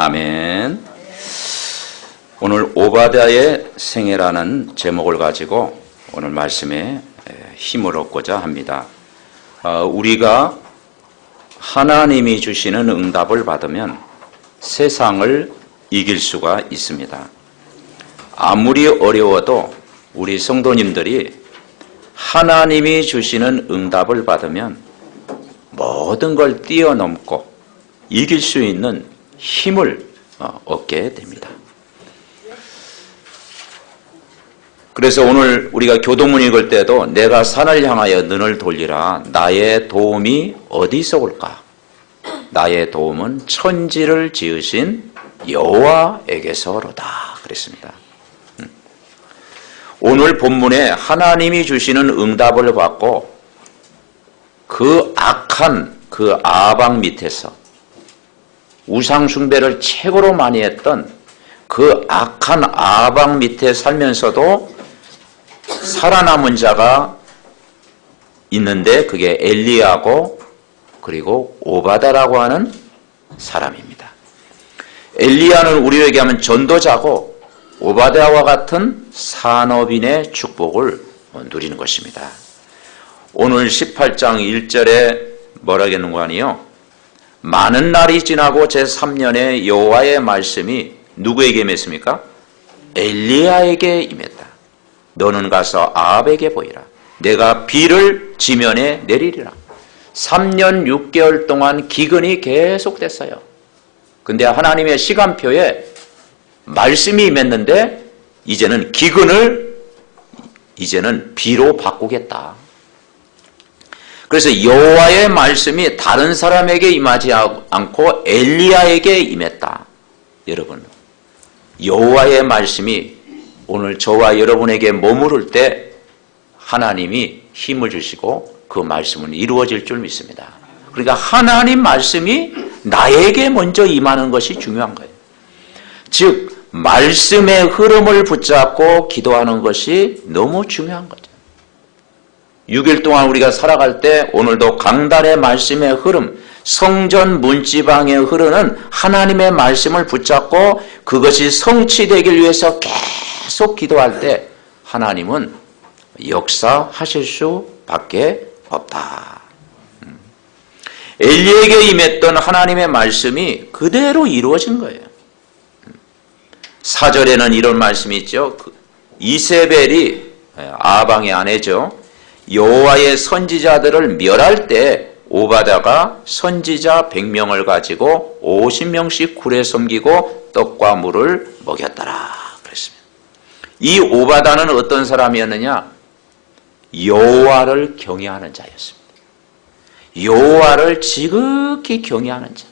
아멘. 오늘 오바댜의 생애라는 제목을 가지고 오늘 말씀에 힘을 얻고자 합니다. 우리가 하나님이 주시는 응답을 받으면 세상을 이길 수가 있습니다. 아무리 어려워도 우리 성도님들이 하나님이 주시는 응답을 받으면 모든 걸 뛰어넘고 이길 수 있는 힘을 얻게 됩니다. 그래서 오늘 우리가 교도문 읽을 때도 내가 산을 향하여 눈을 돌리라. 나의 도움이 어디서 올까? 나의 도움은 천지를 지으신 여호와에게서로다 그랬습니다. 오늘 본문에 하나님이 주시는 응답을 받고 그 악한 그 아방 밑에서 우상 숭배를 최고로 많이 했던 그 악한 아방 밑에 살면서도 살아남은 자가 있는데 그게 엘리야고 그리고 오바댜라고 하는 사람입니다. 엘리야는 우리에게 하면 전도자고 오바댜와 같은 산업인의 축복을 누리는 것입니다. 오늘 18장 1절에 뭐라겠는가 하니요. 많은 날이 지나고 제3년에 여호와의 말씀이 누구에게 임했습니까? 엘리야에게 임했다. 너는 가서 아합에게 보이라. 내가 비를 지면에 내리리라. 3년 6개월 동안 기근이 계속됐어요. 근데 하나님의 시간표에 말씀이 임했는데 이제는 기근을 이제는 비로 바꾸겠다. 그래서 여호와의 말씀이 다른 사람에게 임하지 않고 엘리야에게 임했다. 여러분, 여호와의 말씀이 오늘 저와 여러분에게 머무를 때 하나님이 힘을 주시고 그 말씀은 이루어질 줄 믿습니다. 그러니까 하나님 말씀이 나에게 먼저 임하는 것이 중요한 거예요. 즉 말씀의 흐름을 붙잡고 기도하는 것이 너무 중요한 거죠. 6일 동안 우리가 살아갈 때 오늘도 강단의 말씀의 흐름, 성전 문지방에 흐르는 하나님의 말씀을 붙잡고 그것이 성취되기 위해서 계속 기도할 때 하나님은 역사하실 수밖에 없다. 엘리에게 임했던 하나님의 말씀이 그대로 이루어진 거예요. 4절에는 이런 말씀이 있죠. 이세벨이 아방의 아내죠. 여호와의 선지자들을 멸할 때 오바댜가 선지자 100명을 가지고 50명씩 굴에 섬기고 떡과 물을 먹였더라 그랬습니다. 이 오바댜는 어떤 사람이었느냐? 여호와를 경외하는 자였습니다. 여호와를 지극히 경외하는 자,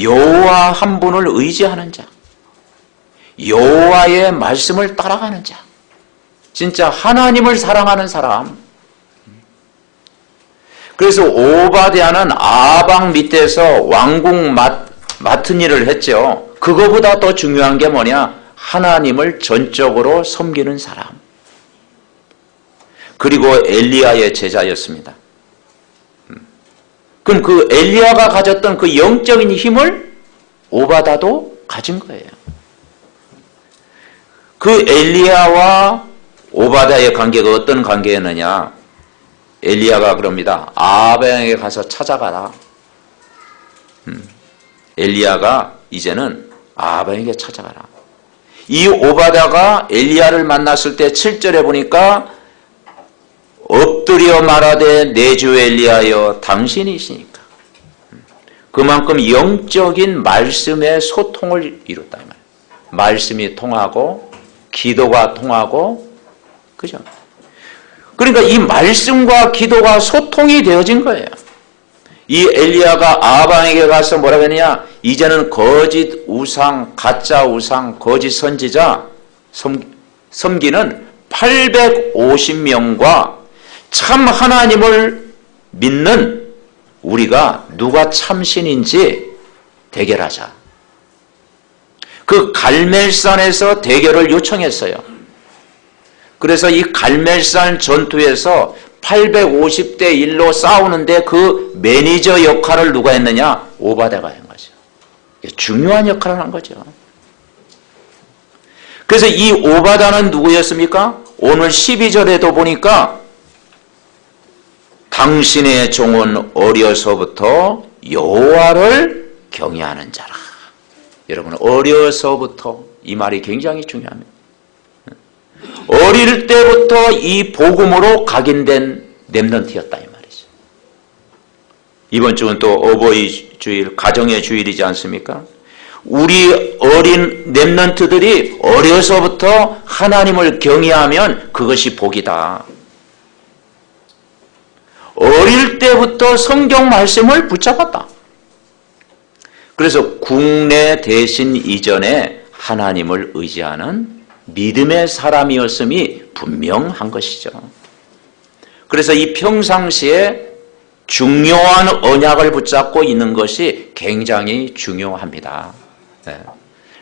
여호와 한 분을 의지하는 자, 여호와의 말씀을 따라가는 자, 진짜 하나님을 사랑하는 사람. 그래서 오바댜는 아방 밑에서 왕궁 맡은 일을 했죠. 그거보다 더 중요한 게 뭐냐? 하나님을 전적으로 섬기는 사람. 그리고 엘리야의 제자였습니다. 그럼 그 엘리야가 가졌던 그 영적인 힘을 오바댜도 가진 거예요. 그 엘리야와 오바댜의 관계가 어떤 관계였느냐? 엘리야가 그럽니다. 아합에게 가서 찾아가라. 엘리야가 이제는 아합에게 찾아가라. 이 오바댜가 엘리야를 만났을 때 7절에 보니까 엎드려 말하되 내 주 엘리야여 당신이시니까. 그만큼 영적인 말씀의 소통을 이뤘다. 말씀이 통하고 기도가 통하고 그죠? 그러니까 이 말씀과 기도가 소통이 되어진 거예요. 이 엘리야가 아합에게 가서 뭐라고 했느냐? 이제는 거짓 우상, 가짜 우상, 거짓 선지자 섬기는 850명과 참 하나님을 믿는 우리가 누가 참신인지 대결하자. 그 갈멜산에서 대결을 요청했어요. 그래서 이 갈멜산 전투에서 850대 1로 싸우는데 그 매니저 역할을 누가 했느냐? 오바댜가 한 거죠. 중요한 역할을 한 거죠. 그래서 이 오바다는 누구였습니까? 오늘 12절에도 보니까 당신의 종은 어려서부터 여호와를 경외하는 자라. 여러분, 어려서부터, 이 말이 굉장히 중요합니다. 어릴 때부터 이 복음으로 각인된 렘넌트였다 이 말이죠. 이번 주는 또 어버이 주일, 가정의 주일이지 않습니까? 우리 어린 렘넌트들이 어려서부터 하나님을 경외하면 그것이 복이다. 어릴 때부터 성경 말씀을 붙잡았다. 그래서 국내 대신 이전에 하나님을 의지하는 믿음의 사람이었음이 분명한 것이죠. 그래서 이 평상시에 중요한 언약을 붙잡고 있는 것이 굉장히 중요합니다.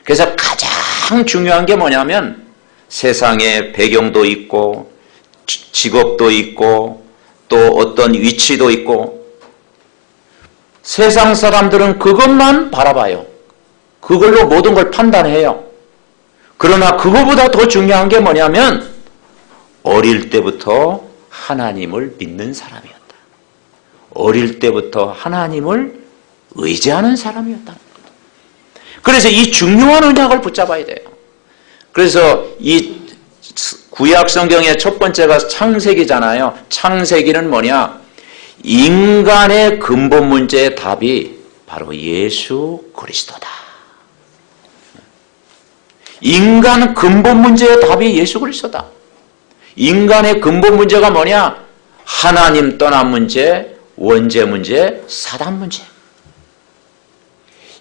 그래서 가장 중요한 게 뭐냐면 세상의 배경도 있고 직업도 있고 또 어떤 위치도 있고 세상 사람들은 그것만 바라봐요. 그걸로 모든 걸 판단해요. 그러나 그거보다 더 중요한 게 뭐냐면 어릴 때부터 하나님을 믿는 사람이었다. 어릴 때부터 하나님을 의지하는 사람이었다. 그래서 이 중요한 언약을 붙잡아야 돼요. 그래서 이 구약 성경의 첫 번째가 창세기잖아요. 창세기는 뭐냐? 인간의 근본 문제의 답이 바로 예수 그리스도다. 인간 근본 문제의 답이 예수 그리스도다. 인간의 근본 문제가 뭐냐? 하나님 떠난 문제, 원죄 문제, 사단 문제.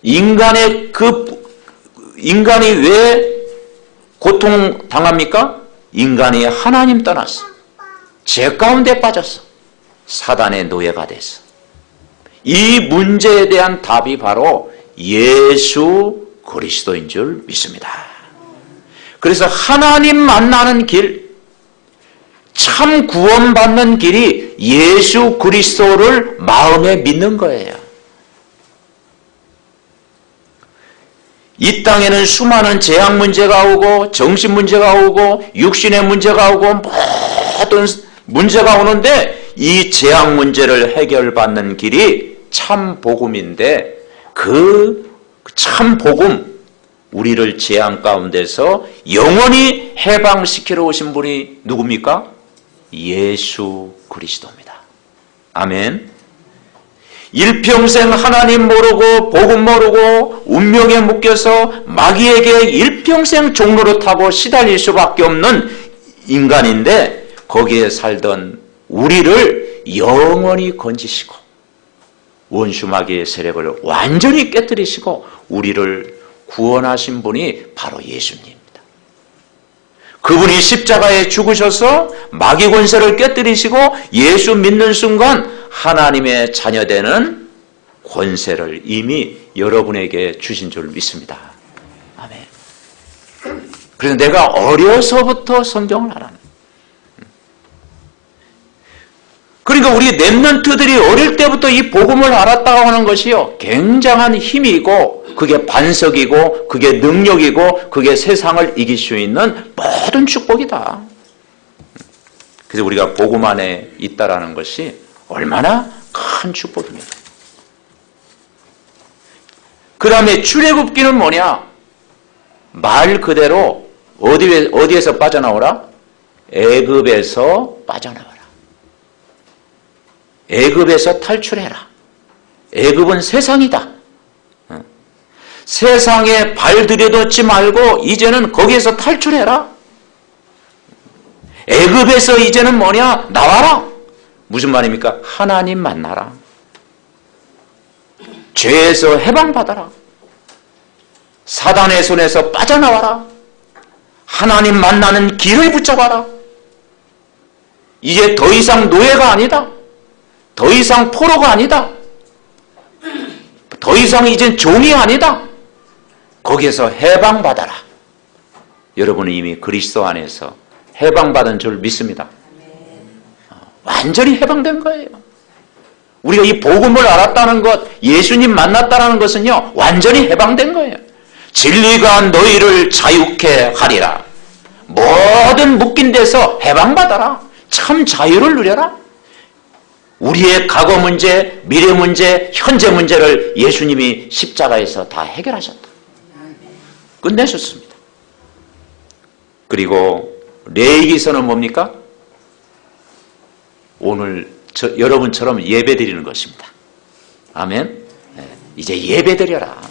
인간이 왜 고통 당합니까? 인간이 하나님 떠났어. 죄 가운데 빠졌어. 사단의 노예가 됐어. 이 문제에 대한 답이 바로 예수 그리스도인 줄 믿습니다. 그래서 하나님 만나는 길, 참 구원받는 길이 예수 그리스도를 마음에 믿는 거예요. 이 땅에는 수많은 재앙 문제가 오고 정신 문제가 오고 육신의 문제가 오고 모든 문제가 오는데 이 재앙 문제를 해결받는 길이 참 복음인데 그 참 복음, 우리를 재앙 가운데서 영원히 해방시키러 오신 분이 누굽니까? 예수 그리스도입니다. 아멘. 일평생 하나님 모르고 복음 모르고 운명에 묶여서 마귀에게 일평생 종노릇하고 시달릴 수밖에 없는 인간인데 거기에 살던 우리를 영원히 건지시고 원수 마귀의 세력을 완전히 깨뜨리시고 우리를 구원하신 분이 바로 예수님입니다. 그분이 십자가에 죽으셔서 마귀 권세를 깨뜨리시고 예수 믿는 순간 하나님의 자녀되는 권세를 이미 여러분에게 주신 줄 믿습니다. 아멘. 그래서 내가 어려서부터 성경을 알아요. 그러니까 우리 렘넌트들이 어릴 때부터 이 복음을 알았다고 하는 것이요, 굉장한 힘이고 그게 반석이고 그게 능력이고 그게 세상을 이길 수 있는 모든 축복이다. 그래서 우리가 복음 안에 있다라는 것이 얼마나 큰 축복입니다. 그 다음에 출애굽기는 뭐냐? 말 그대로 어디에서 빠져나오라? 애굽에서 빠져나와라. 애굽에서 탈출해라. 애굽은 세상이다. 세상에 발 들여놓지 말고 이제는 거기에서 탈출해라. 애굽에서 이제는 뭐냐? 나와라. 무슨 말입니까? 하나님 만나라. 죄에서 해방받아라. 사단의 손에서 빠져나와라. 하나님 만나는 길을 붙잡아라. 이제 더 이상 노예가 아니다. 더 이상 포로가 아니다. 더 이상 이젠 종이 아니다. 거기에서 해방받아라. 여러분은 이미 그리스도 안에서 해방받은 줄 믿습니다. 완전히 해방된 거예요. 우리가 이 복음을 알았다는 것, 예수님 만났다는 것은요, 완전히 해방된 거예요. 진리가 너희를 자유케 하리라. 모든 묶인 데서 해방받아라. 참 자유를 누려라. 우리의 과거 문제, 미래 문제, 현재 문제를 예수님이 십자가에서 다 해결하셨다. 끝내셨습니다. 그리고 레위기서는 뭡니까? 오늘 여러분처럼 예배드리는 것입니다. 아멘. 이제 예배드려라.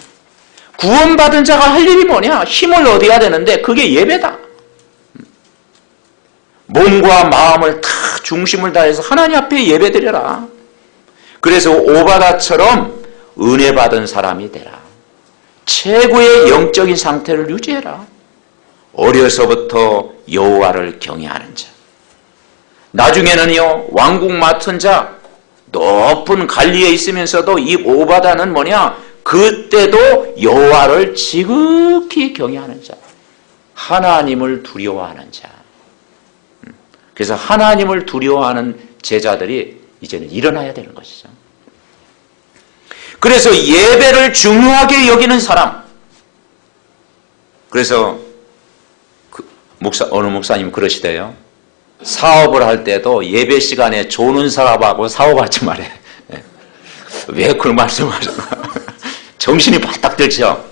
구원받은 자가 할 일이 뭐냐? 힘을 얻어야 되는데 그게 예배다. 몸과 마음을 다 중심을 다해서 하나님 앞에 예배드려라. 그래서 오바다처럼 은혜 받은 사람이 되라. 최고의 영적인 상태를 유지해라. 어려서부터 여호와를 경외하는 자. 나중에는요, 왕국 맡은 자, 높은 관리에 있으면서도 이 오바다는 뭐냐? 그때도 여호와를 지극히 경외하는 자. 하나님을 두려워하는 자. 그래서 하나님을 두려워하는 제자들이 이제는 일어나야 되는 것이죠. 그래서 예배를 중요하게 여기는 사람. 그래서 어느 목사님 그러시대요. 사업을 할 때도 예배 시간에 조는 사람하고 사업하지 말해. 왜 그런 말씀하셨나? 정신이 바짝 들죠.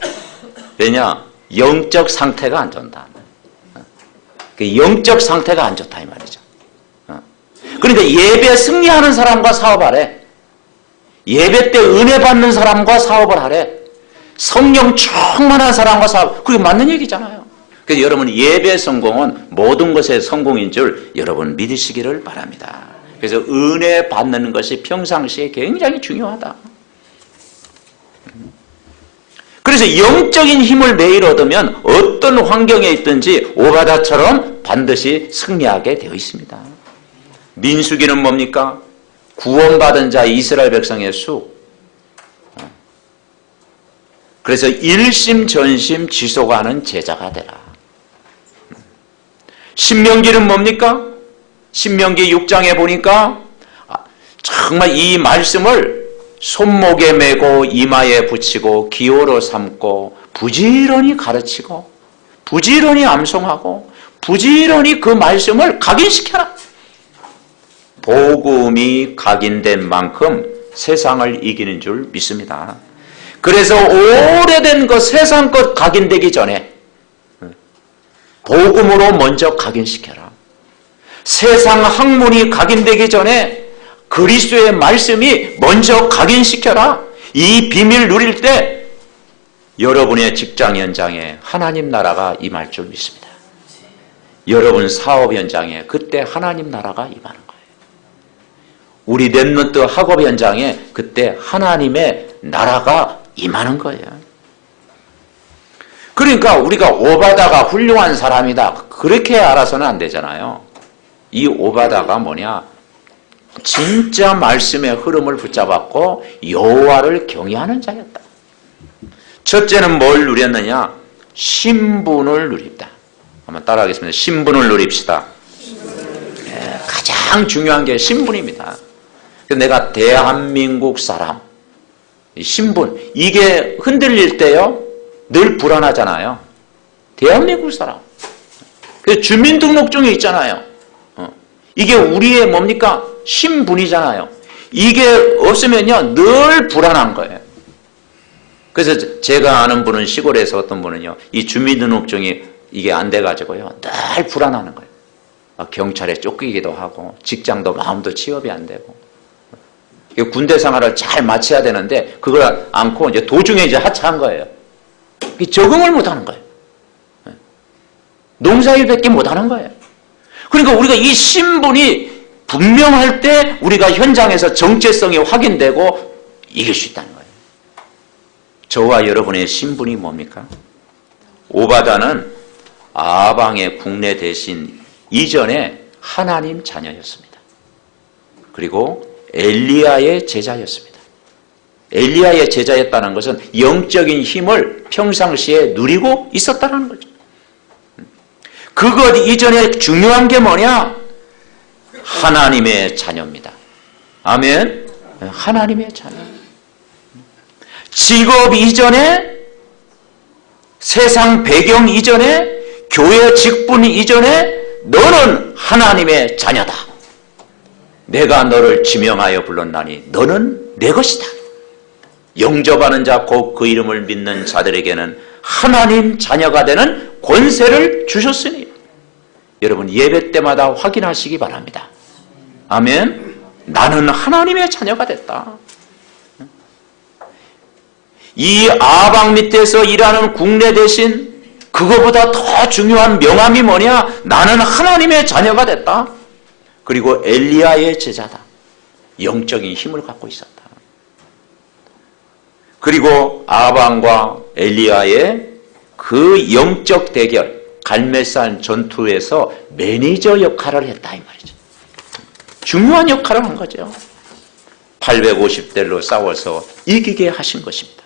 왜냐? 영적 상태가 안 좋다. 영적 상태가 안 좋다 이 말이죠. 그런데 예배 승리하는 사람과 사업하래. 예배 때 은혜 받는 사람과 사업을 하래. 성령 충만한 사람과 사업. 그게 맞는 얘기잖아요. 그래서 여러분 예배 성공은 모든 것의 성공인 줄 여러분 믿으시기를 바랍니다. 그래서 은혜 받는 것이 평상시에 굉장히 중요하다. 그래서 영적인 힘을 매일 얻으면 어떤 환경에 있든지 오바다처럼 반드시 승리하게 되어 있습니다. 민수기는 뭡니까? 구원받은 자 이스라엘 백성의 수. 그래서 일심전심 지속하는 제자가 되라. 신명기는 뭡니까? 신명기 6장에 보니까 정말 이 말씀을 손목에 메고 이마에 붙이고 기호로 삼고 부지런히 가르치고 부지런히 암송하고 부지런히 그 말씀을 각인시켜라. 복음이 각인된 만큼 세상을 이기는 줄 믿습니다. 그래서 오래된 것 세상 것 각인되기 전에 복음으로 먼저 각인시켜라. 세상 학문이 각인되기 전에 그리스도의 말씀이 먼저 각인시켜라. 이 비밀 누릴 때 여러분의 직장 현장에 하나님 나라가 임할 줄 믿습니다. 여러분 사업 현장에 그때 하나님 나라가 임하는 거예요. 우리 랩런트 학업 현장에 그때 하나님의 나라가 임하는 거예요. 그러니까 우리가 오바다가 훌륭한 사람이다 그렇게 알아서는 안 되잖아요. 이 오바다가 뭐냐? 진짜 말씀의 흐름을 붙잡았고 여호와를 경외하는 자였다. 첫째는 뭘 누렸느냐? 신분을 누립니다. 한번 따라하겠습니다. 신분을 누립시다. 네, 가장 중요한 게 신분입니다. 내가 대한민국 사람, 신분, 이게 흔들릴 때요 늘 불안하잖아요. 대한민국 사람. 그래서 주민등록증이 있잖아요. 이게 우리의 뭡니까? 신분이잖아요. 이게 없으면요 늘 불안한 거예요. 그래서 제가 아는 분은 시골에서 어떤 분은요 이 주민등록증이 이게 안 돼가지고요 늘 불안하는 거예요. 경찰에 쫓기기도 하고 직장도 마음도 취업이 안 되고 군대 생활을 잘 마쳐야 되는데 그걸 않고 이제 도중에 이제 하차한 거예요. 적응을 못하는 거예요. 농사일밖에 못하는 거예요. 그러니까 우리가 이 신분이 분명할 때 우리가 현장에서 정체성이 확인되고 이길 수 있다는 거예요. 저와 여러분의 신분이 뭡니까? 오바다는 아방의 국내 대신 이전에 하나님 자녀였습니다. 그리고 엘리야의 제자였습니다. 엘리야의 제자였다는 것은 영적인 힘을 평상시에 누리고 있었다는 거죠. 그것 이전에 중요한 게 뭐냐? 하나님의 자녀입니다. 아멘. 하나님의 자녀. 직업 이전에, 세상 배경 이전에, 교회 직분 이전에 너는 하나님의 자녀다. 내가 너를 지명하여 불렀나니 너는 내 것이다. 영접하는 자 곧 그 이름을 믿는 자들에게는 하나님 자녀가 되는 권세를 주셨으니, 여러분 예배 때마다 확인하시기 바랍니다. 아멘. 나는 하나님의 자녀가 됐다. 이 아방 밑에서 일하는 국내 대신 그거보다 더 중요한 명함이 뭐냐? 나는 하나님의 자녀가 됐다. 그리고 엘리야의 제자다. 영적인 힘을 갖고 있었다. 그리고 아방과 엘리야의 그 영적 대결, 갈멜산 전투에서 매니저 역할을 했다 이 말이죠. 중요한 역할을 한 거죠. 850대로 싸워서 이기게 하신 것입니다.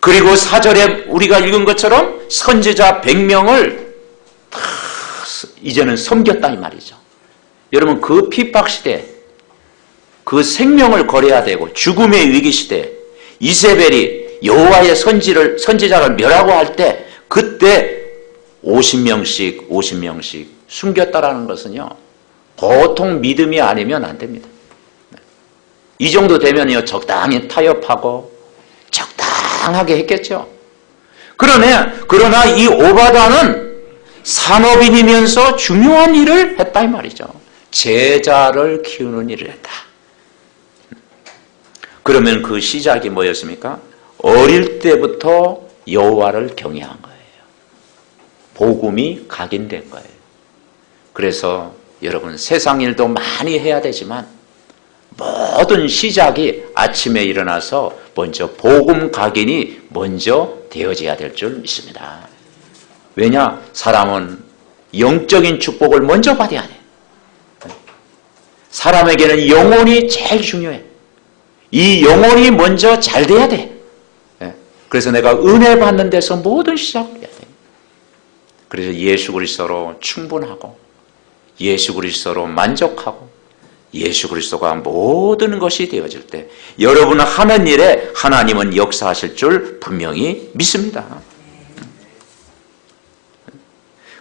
그리고 4절에 우리가 읽은 것처럼 선지자 100명을 다 이제는 섬겼다 이 말이죠. 여러분 그 핍박 시대, 그 생명을 걸어야 되고 죽음의 위기 시대, 이세벨이 여호와의 선지자를 멸하고 할 때 그때 50명씩 숨겼다라는 것은요, 보통 믿음이 아니면 안 됩니다. 이 정도 되면요 적당히 타협하고 적당하게 했겠죠. 그러나 이 오바다는 산업인이면서 중요한 일을 했다 이 말이죠. 제자를 키우는 일을 했다. 그러면 그 시작이 뭐였습니까? 어릴 때부터 여호와를 경외한 거예요. 복음이 각인된 거예요. 그래서 여러분 세상 일도 많이 해야 되지만 모든 시작이 아침에 일어나서 먼저 복음 각인이 먼저 되어져야 될 줄 믿습니다. 왜냐? 사람은 영적인 축복을 먼저 받아야 돼. 사람에게는 영혼이 제일 중요해. 이 영혼이 먼저 잘 돼야 돼. 그래서 내가 은혜 받는 데서 모든 시작을 해야 돼. 그래서 예수 그리스도로 충분하고 예수 그리스도로 만족하고 예수 그리스도가 모든 것이 되어질 때 여러분 하는 일에 하나님은 역사하실 줄 분명히 믿습니다.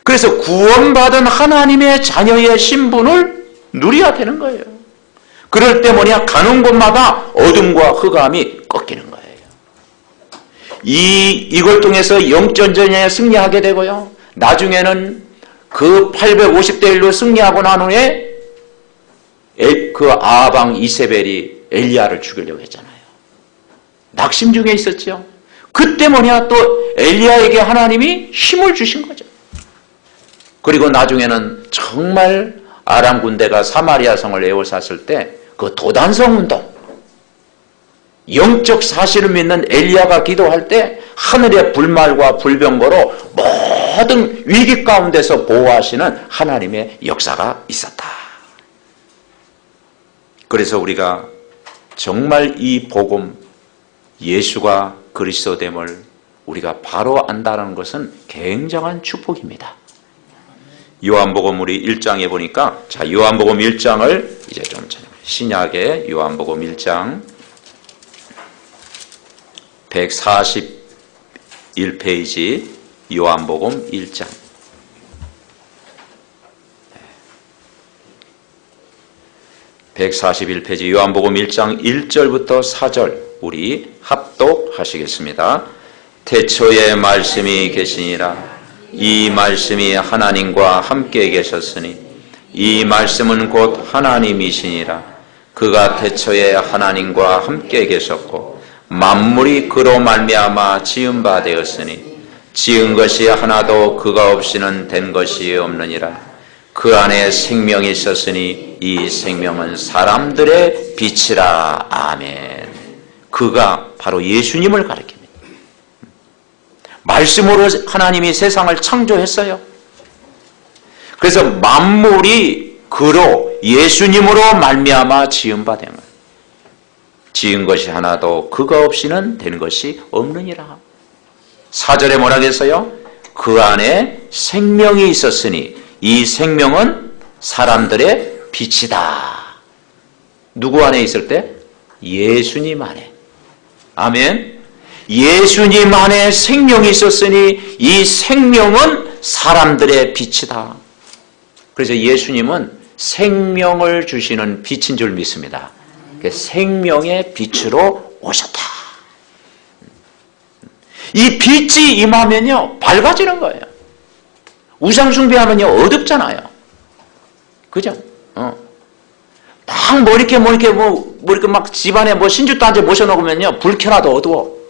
그래서 구원받은 하나님의 자녀의 신분을 누려야 되는 거예요. 그럴 때 뭐냐? 가는 곳마다 어둠과 흑암이 꺾이는 거예요. 이걸 통해서 영전쟁에 승리하게 되고요. 나중에는 그 850대 1로 승리하고 난 후에 그 아방 이세벨이 엘리야를 죽이려고 했잖아요. 낙심 중에 있었죠. 그때 뭐냐? 또 엘리야에게 하나님이 힘을 주신 거죠. 그리고 나중에는 정말 아람 군대가 사마리아 성을 에워쌌을 때 그 도단성 운동, 영적 사실을 믿는 엘리야가 기도할 때 하늘의 불말과 불병거로 모든 위기 가운데서 보호하시는 하나님의 역사가 있었다. 그래서 우리가 정말 이 복음, 예수가 그리스도됨을 우리가 바로 안다는 것은 굉장한 축복입니다. 요한복음 우리 1장에 보니까, 자, 요한복음 1장을 이제 좀 찾아볼게요. 신약의 요한복음 1장 141페이지 요한복음 1장 141페이지 요한복음 1장 1절부터 4절 우리 합독하시겠습니다. 태초에 말씀이 계시니라. 이 말씀이 하나님과 함께 계셨으니 이 말씀은 곧 하나님이시니라. 그가 태초에 하나님과 함께 계셨고 만물이 그로 말미암아 지은 바 되었으니 지은 것이 하나도 그가 없이는 된 것이 없느니라. 그 안에 생명이 있었으니 이 생명은 사람들의 빛이라. 아멘. 그가 바로 예수님을 가리킵니다. 말씀으로 하나님이 세상을 창조했어요. 그래서 만물이 그로 예수님으로 말미암아 지은 바 된 거예요. 지은 것이 하나도 그가 없이는 된 것이 없느니라. 4절에 뭐라고 했어요? 그 안에 생명이 있었으니 이 생명은 사람들의 빛이다. 누구 안에 있을 때? 예수님 안에. 아멘. 예수님 안에 생명이 있었으니 이 생명은 사람들의 빛이다. 그래서 예수님은 생명을 주시는 빛인 줄 믿습니다. 생명의 빛으로 오셨다. 이 빛이 임하면요 밝아지는 거예요. 우상 숭배하면요 어둡잖아요. 그죠? 막 이렇게 막 집안에 신주도 앉아 모셔놓으면요 불 켜놔도 어두워.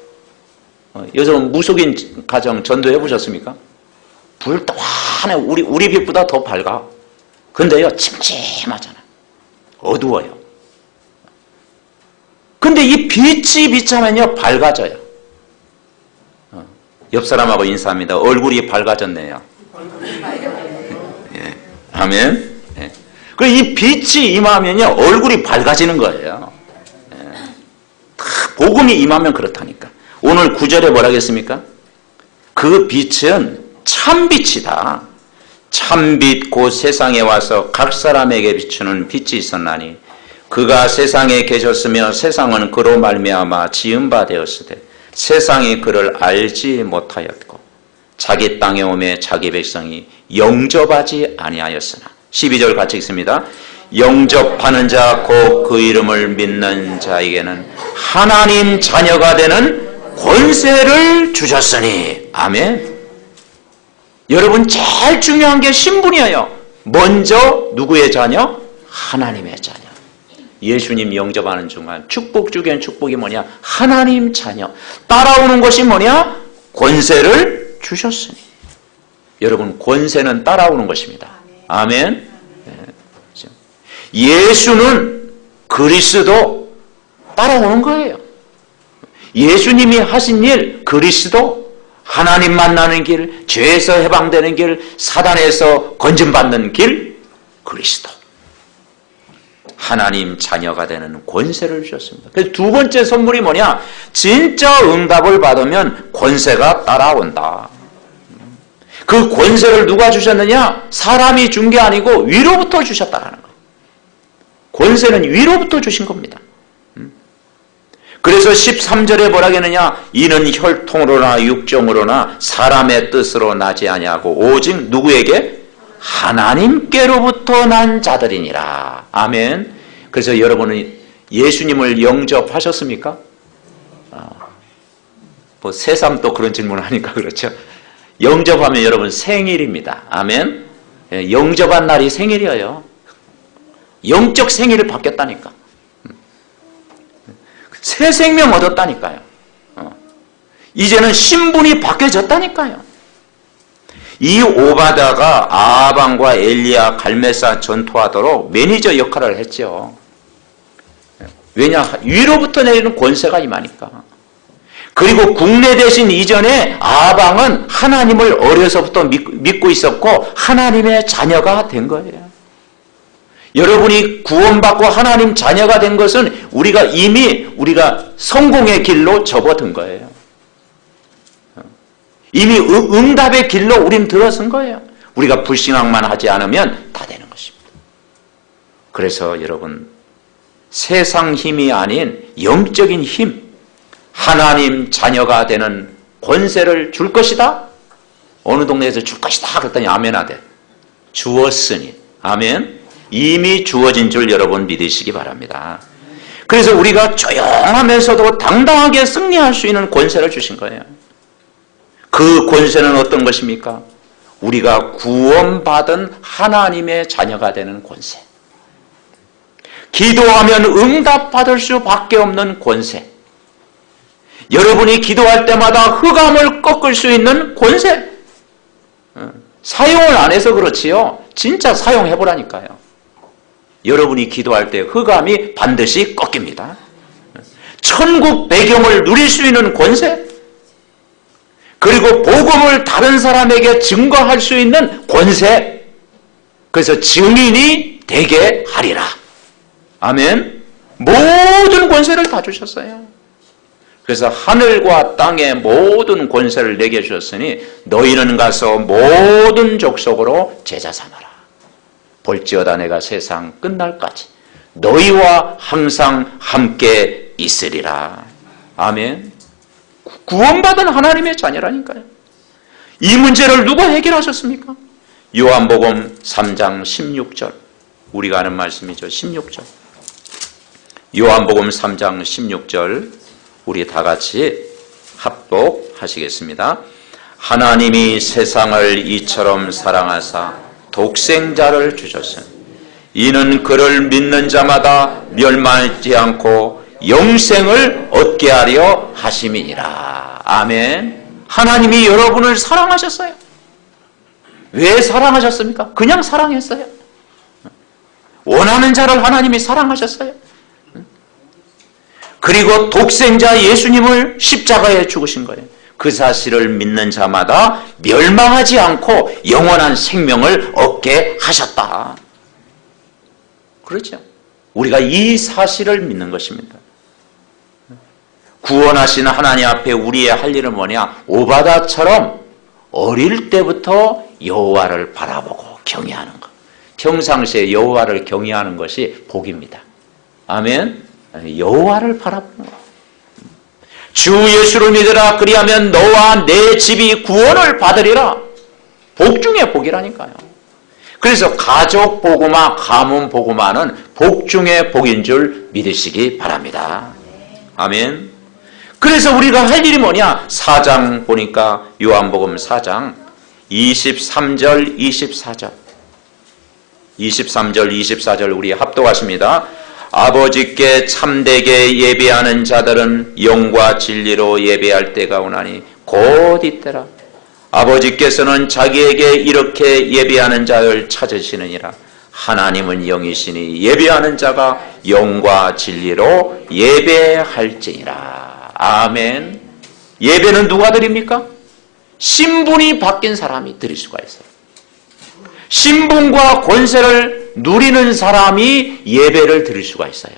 요즘 무속인 가정 전도해 보셨습니까? 불 환해. 우리 빛보다 더 밝아. 근데요 침침하잖아. 어두워요. 근데 이 빛이 비치면요 밝아져요. 옆 사람하고 인사합니다. 얼굴이 밝아졌네요. 예. 아멘. 예. 그리고 이 빛이 임하면요 얼굴이 밝아지는 거예요. 예. 복음이 임하면 그렇다니까. 오늘 9절에 뭐라 하겠습니까? 그 빛은 참빛이다. 참빛 곧 세상에 와서 각 사람에게 비추는 빛이 있었나니 그가 세상에 계셨으며 세상은 그로 말미암아 지은 바 되었으되 세상이 그를 알지 못하였고 자기 땅에 오매 자기 백성이 영접하지 아니하였으나 12절 같이 읽습니다. 영접하는 자 곧 그 이름을 믿는 자에게는 하나님 자녀가 되는 권세를 주셨으니. 아멘. 여러분 제일 중요한 게 신분이에요. 먼저 누구의 자녀? 하나님의 자녀. 예수님 영접하는 순간 축복 중엔 축복이 뭐냐? 하나님 자녀. 따라오는 것이 뭐냐? 권세를 주셨으니. 여러분 권세는 따라오는 것입니다. 아멘. 예수는 그리스도 따라오는 거예요. 예수님이 하신 일 그리스도, 하나님 만나는 길, 죄에서 해방되는 길, 사단에서 건진받는 길 그리스도. 하나님 자녀가 되는 권세를 주셨습니다. 그래서 두 번째 선물이 뭐냐? 진짜 응답을 받으면 권세가 따라온다. 그 권세를 누가 주셨느냐? 사람이 준 게 아니고 위로부터 주셨다는 거예요. 권세는 위로부터 주신 겁니다. 그래서 13절에 뭐라 하느냐? 이는 혈통으로나 육정으로나 사람의 뜻으로 나지 아니하고 오직 누구에게? 하나님께로부터 난 자들이니라. 아멘. 그래서 여러분은 예수님을 영접하셨습니까? 새삼 또 그런 질문을 하니까 그렇죠. 영접하면 여러분 생일입니다. 아멘. 영접한 날이 생일이에요. 영적 생일을 바뀌었다니까. 새 생명 얻었다니까요. 이제는 신분이 바뀌어졌다니까요. 이 오바다가 아하방과 엘리야 갈메사 전투하도록 매니저 역할을 했죠. 왜냐? 위로부터 내리는 권세가 임하니까. 그리고 국내 대신 이전에 아하방은 하나님을 어려서부터 믿고 있었고 하나님의 자녀가 된 거예요. 여러분이 구원받고 하나님 자녀가 된 것은 우리가 성공의 길로 접어든 거예요. 이미 응답의 길로 우린 들어선 거예요. 우리가 불신앙만 하지 않으면 다 되는 것입니다. 그래서 여러분 세상 힘이 아닌 영적인 힘, 하나님 자녀가 되는 권세를 줄 것이다. 어느 동네에서 줄 것이다 그랬더니 아멘 하대. 주었으니. 아멘. 이미 주어진 줄 여러분 믿으시기 바랍니다. 그래서 우리가 조용하면서도 당당하게 승리할 수 있는 권세를 주신 거예요. 그 권세는 어떤 것입니까? 우리가 구원받은 하나님의 자녀가 되는 권세. 기도하면 응답받을 수밖에 없는 권세. 여러분이 기도할 때마다 흑암을 꺾을 수 있는 권세. 사용을 안 해서 그렇지요. 진짜 사용해보라니까요. 여러분이 기도할 때 흑암이 반드시 꺾입니다. 천국 배경을 누릴 수 있는 권세, 그리고 복음을 다른 사람에게 증거할 수 있는 권세, 그래서 증인이 되게 하리라. 아멘. 모든 권세를 다 주셨어요. 그래서 하늘과 땅의 모든 권세를 내게 주셨으니 너희는 가서 모든 족속으로 제자 삼아라. 볼지어다 내가 세상 끝날까지 너희와 항상 함께 있으리라. 아멘. 구원받은 하나님의 자녀라니까요. 이 문제를 누가 해결하셨습니까? 요한복음 3장 16절. 우리가 아는 말씀이죠. 16절. 요한복음 3장 16절. 우리 다 같이 합독하시겠습니다. 하나님이 세상을 이처럼 사랑하사 독생자를 주셨으니 이는 그를 믿는 자마다 멸망하지 않고 영생을 얻게 하려 하심이니라. 아멘. 하나님이 여러분을 사랑하셨어요. 왜 사랑하셨습니까? 그냥 사랑했어요. 원하는 자를 하나님이 사랑하셨어요. 그리고 독생자 예수님을 십자가에 죽으신 거예요. 그 사실을 믿는 자마다 멸망하지 않고 영원한 생명을 얻게 하셨다. 그렇죠? 우리가 이 사실을 믿는 것입니다. 구원하신 하나님 앞에 우리의 할 일은 뭐냐? 오바다처럼 어릴 때부터 여호와를 바라보고 경외하는 것. 평상시에 여호와를 경외하는 것이 복입니다. 아멘. 여호와를 바라보는 것. 주 예수를 믿으라. 그리하면 너와 내 집이 구원을 받으리라. 복 중에 복이라니까요. 그래서 가족 복음화, 가문 복음화는 복 중에 복인 줄 믿으시기 바랍니다. 아멘. 그래서 우리가 할 일이 뭐냐? 4장 보니까 요한복음 4장 23절 24절 23절 24절 우리 합독하십니다. 아버지께 참되게 예배하는 자들은 영과 진리로 예배할 때가 오나니 곧 이때라. 아버지께서는 자기에게 이렇게 예배하는 자를 찾으시느니라. 하나님은 영이시니 예배하는 자가 영과 진리로 예배할지니라. 아멘. 예배는 누가 드립니까? 신분이 바뀐 사람이 드릴 수가 있어요. 신분과 권세를 누리는 사람이 예배를 드릴 수가 있어요.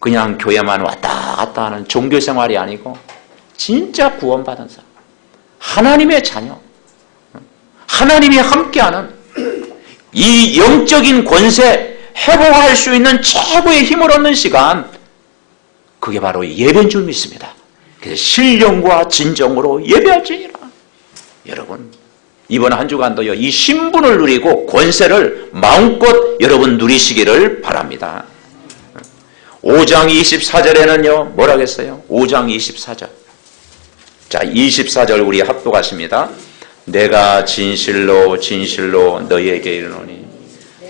그냥 교회만 왔다 갔다 하는 종교 생활이 아니고 진짜 구원받은 사람, 하나님의 자녀, 하나님이 함께하는 이 영적인 권세 회복할 수 있는 최고의 힘을 얻는 시간, 그게 바로 예배인 줄 믿습니다. 그래서 신령과 진정으로 예배할지니라. 여러분, 이번 한 주간도요, 이 신분을 누리고 권세를 마음껏 여러분 누리시기를 바랍니다. 5장 24절에는요, 뭐라겠어요? 5장 24절. 자, 24절 우리 합독하십니다. 내가 진실로 진실로 너희에게 이르노니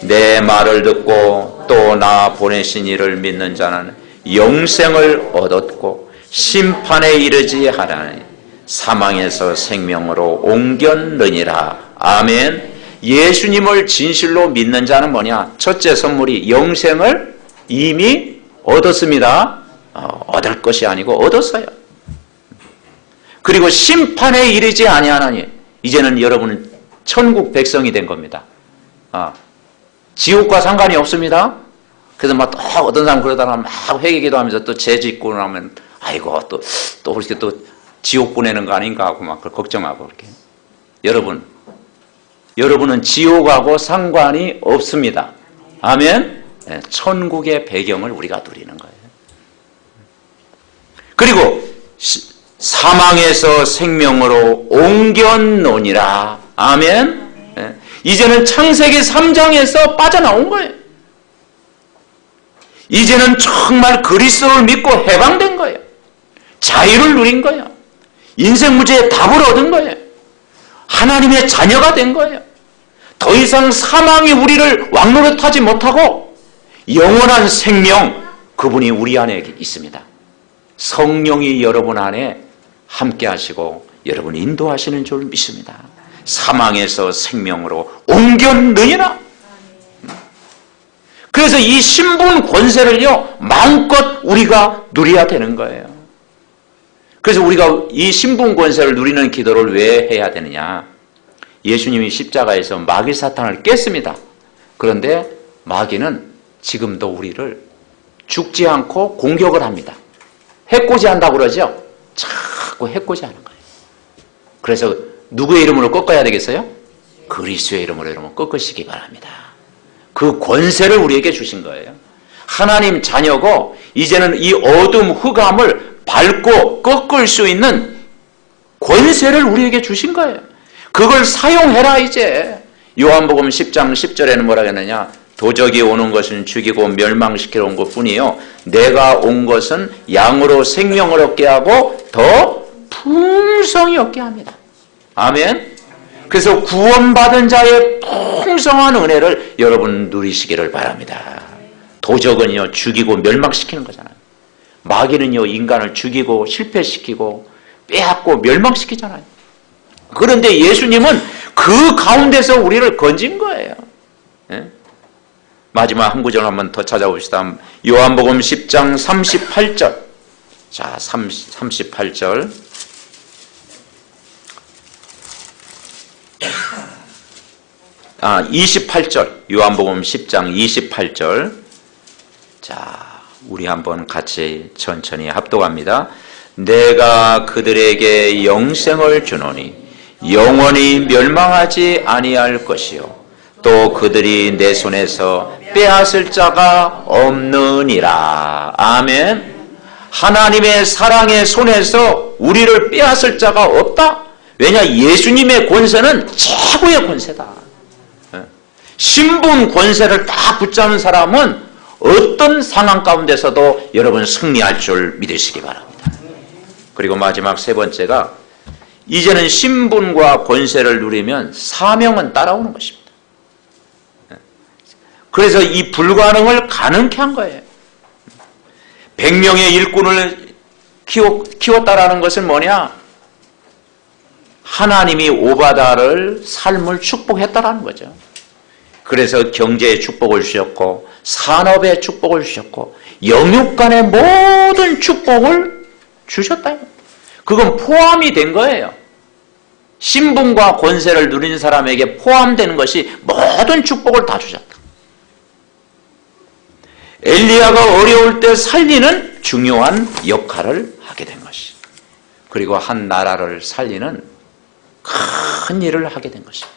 내 말을 듣고 또 나 보내신 이를 믿는 자는 영생을 얻었고 심판에 이르지 하나니 사망에서 생명으로 옮겼느니라. 아멘. 예수님을 진실로 믿는 자는 뭐냐? 첫째 선물이 영생을 이미 얻었습니다. 얻을 것이 아니고 얻었어요. 그리고 심판에 이르지 아니하나니 이제는 여러분은 천국 백성이 된 겁니다. 지옥과 상관이 없습니다. 그래서 막 또 어떤 사람 그러다가 막 회개기도 하면서 또 죄 짓고 나면 아이고 또 그렇게 또 지옥 보내는 거 아닌가 하고 막 걱정하고 그렇게. 여러분은 지옥하고 상관이 없습니다. 아멘. 네, 천국의 배경을 우리가 누리는 거예요. 그리고 사망에서 생명으로 옮겨놓으니라. 아멘. 네. 이제는 창세기 3장에서 빠져나온 거예요. 이제는 정말 그리스도를 믿고 해방된 거예요. 자유를 누린 거예요. 인생 문제의 답을 얻은 거예요. 하나님의 자녀가 된 거예요. 더 이상 사망이 우리를 왕노릇하지 못하고 영원한 생명, 그분이 우리 안에 있습니다. 성령이 여러분 안에 함께 하시고 여러분 인도하시는 줄 믿습니다. 사망에서 생명으로 옮겼느니라. 그래서 이 신분 권세를요 마음껏 우리가 누려야 되는 거예요. 그래서 우리가 이 신분 권세를 누리는 기도를 왜 해야 되느냐? 예수님이 십자가에서 마귀 사탄을 깼습니다. 그런데 마귀는 지금도 우리를 죽지 않고 공격을 합니다. 해코지한다고 그러죠? 자꾸 해코지하는 거예요. 그래서 누구의 이름으로 꺾어야 되겠어요? 그리스도의 이름으로 여러분 꺾으시기 바랍니다. 그 권세를 우리에게 주신 거예요. 하나님 자녀고 이제는 이 어둠 흑암을 밟고 꺾을 수 있는 권세를 우리에게 주신 거예요. 그걸 사용해라 이제. 요한복음 10장 10절에는 뭐라 했느냐? 도적이 오는 것은 죽이고 멸망시키러 온 것뿐이요 내가 온 것은 양으로 생명을 얻게 하고 더 풍성히 얻게 합니다. 아멘. 그래서 구원받은 자의 풍성한 은혜를 여러분 누리시기를 바랍니다. 도적은요 죽이고 멸망시키는 거잖아요. 마귀는요 인간을 죽이고 실패시키고 빼앗고 멸망시키잖아요. 그런데 예수님은 그 가운데서 우리를 건진 거예요. 예? 마지막 한 구절 한번 더 찾아봅시다. 요한복음 10장 38절. 자, 38절. 아, 28절. 요한복음 10장 28절. 자, 우리 한번 같이 천천히 합독합니다. 내가 그들에게 영생을 주노니 영원히 멸망하지 아니할 것이요 또 그들이 내 손에서 빼앗을 자가 없느니라. 아멘. 하나님의 사랑의 손에서 우리를 빼앗을 자가 없다. 왜냐? 예수님의 권세는 최고의 권세다. 신분 권세를 딱 붙잡는 사람은 어떤 상황 가운데서도 여러분 승리할 줄 믿으시기 바랍니다. 그리고 마지막 세 번째가 이제는 신분과 권세를 누리면 사명은 따라오는 것입니다. 그래서 이 불가능을 가능케 한 거예요. 100명의 일꾼을 키웠다라는 것은 뭐냐? 하나님이 오바다를 삶을 축복했다라는 거죠. 그래서 경제의 축복을 주셨고 산업의 축복을 주셨고 영육간의 모든 축복을 주셨다. 그건 포함이 된 거예요. 신분과 권세를 누리는 사람에게 포함되는 것이 모든 축복을 다 주셨다. 엘리야가 어려울 때 살리는 중요한 역할을 하게 된 것이. 그리고 한 나라를 살리는 큰 일을 하게 된 것입니다.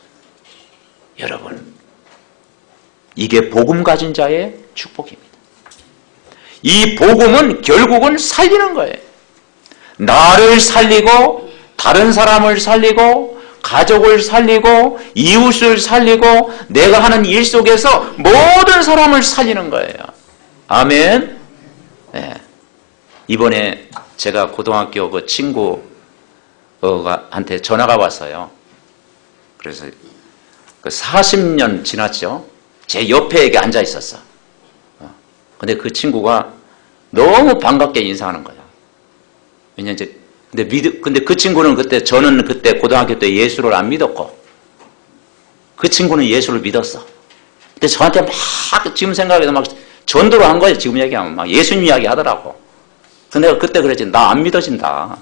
여러분, 이게 복음 가진 자의 축복입니다. 이 복음은 결국은 살리는 거예요. 나를 살리고 다른 사람을 살리고 가족을 살리고 이웃을 살리고 내가 하는 일 속에서 모든 사람을 살리는 거예요. 아멘. 네. 이번에 제가 고등학교 그 친구한테 전화가 왔어요. 그래서 그 40년 지났죠. 제 옆에 이렇게 앉아 있었어. 근데 그 친구가 너무 반갑게 인사하는 거야. 왜냐 이제 근데 그 친구는 저는 그때 고등학교 때 예수를 안 믿었고 그 친구는 예수를 믿었어. 근데 저한테 막 지금 생각해도 막 전도를 한 거예요. 지금 얘기하면 막 예수님 이야기 하더라고. 근데 내가 그때 그랬지. 나 안 믿어진다.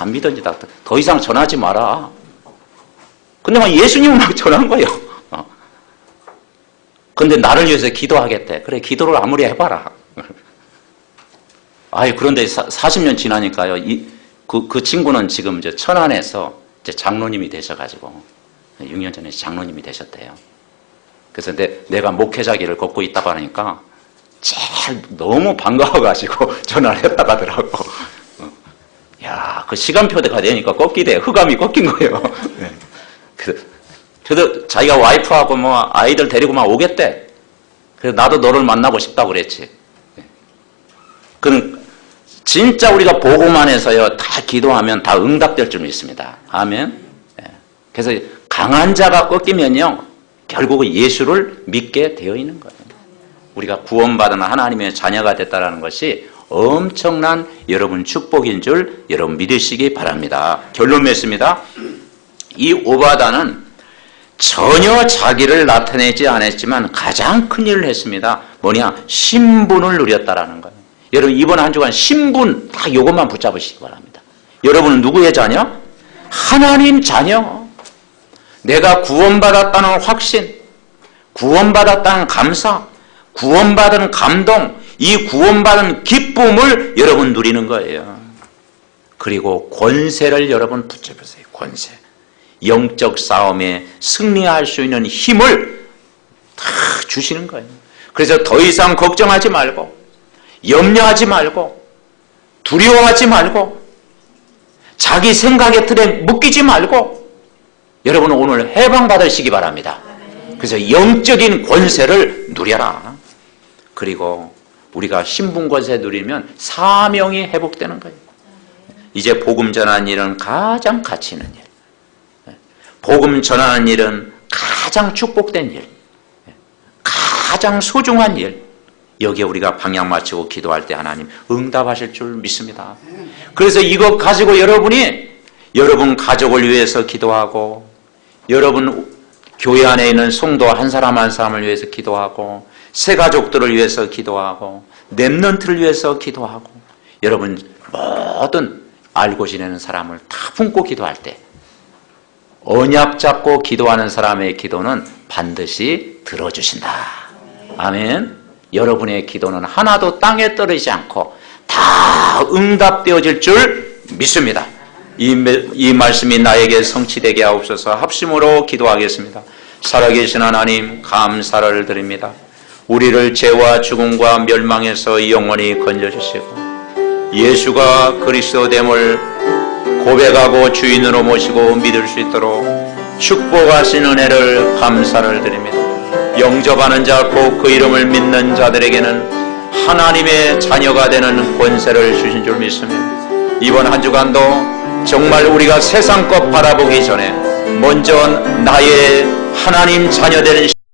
안 믿어진다. 더 이상 전하지 마라. 근데 막 예수님은 막 전한 거예요. 근데 나를 위해서 기도하겠대. 그래, 기도를 아무리 해봐라. 그런데 40년 지나니까요. 그 친구는 지금 이제 천안에서 이제 장로님이 되셔가지고 6년 전에 장로님이 되셨대요. 그래서 내가 목회자 길을 걷고 있다고 하니까 제일 너무 반가워가지고 전화를 했다고 하더라고. 야, 그 시간표가 되니까 꺾이대. 흑암이 꺾인 거예요. 네. 그래도 자기가 와이프하고 뭐 아이들 데리고 막 오겠대. 그래서 나도 너를 만나고 싶다고 그랬지. 그는 진짜 우리가 보고만 해서요, 다 기도하면 다 응답될 줄 믿습니다. 아멘. 그래서 강한 자가 꺾이면요, 결국은 예수를 믿게 되어 있는 거예요. 우리가 구원받은 하나님의 자녀가 됐다는 것이 엄청난 여러분 축복인 줄 여러분 믿으시기 바랍니다. 결론 맺습니다. 이 오바다는 전혀 자기를 나타내지 않았지만 가장 큰 일을 했습니다. 뭐냐? 신분을 누렸다라는 거예요. 여러분 이번 한 주간 신분 딱 이것만 붙잡으시기 바랍니다. 여러분은 누구의 자녀? 하나님 자녀. 내가 구원받았다는 확신, 구원받았다는 감사, 구원받은 감동, 이 구원받은 기쁨을 여러분 누리는 거예요. 그리고 권세를 여러분 붙잡으세요. 권세. 영적 싸움에 승리할 수 있는 힘을 다 주시는 거예요. 그래서 더 이상 걱정하지 말고, 염려하지 말고, 두려워하지 말고, 자기 생각의 틀에 묶이지 말고, 여러분 오늘 해방받으시기 바랍니다. 그래서 영적인 권세를 누려라. 그리고 우리가 신분 권세 누리면 사명이 회복되는 거예요. 이제 복음 전하는 일은 가장 가치 있는 일. 복음 전하는 일은 가장 축복된 일. 가장 소중한 일. 여기에 우리가 방향 맞추고 기도할 때 하나님 응답하실 줄 믿습니다. 그래서 이거 가지고 여러분이 여러분 가족을 위해서 기도하고, 여러분 교회 안에 있는 성도 한 사람 한 사람을 위해서 기도하고, 새 가족들을 위해서 기도하고, 렘넌트를 위해서 기도하고, 여러분 모든 알고 지내는 사람을 다 품고 기도할 때 언약 잡고 기도하는 사람의 기도는 반드시 들어주신다. 아멘. 여러분의 기도는 하나도 땅에 떨어지지 않고 다 응답되어질 줄 믿습니다. 이 말씀이 나에게 성취되게 하옵소서. 합심으로 기도하겠습니다. 살아계신 하나님 감사를 드립니다. 우리를 죄와 죽음과 멸망에서 영원히 건져주시고 예수가 그리스도됨을 고백하고 주인으로 모시고 믿을 수 있도록 축복하신 은혜를 감사를 드립니다. 영접하는 자 곧 그 이름을 믿는 자들에게는 하나님의 자녀가 되는 권세를 주신 줄 믿습니다. 이번 한 주간도 정말 우리가 세상 것 바라보기 전에 먼저 나의 하나님 자녀 되는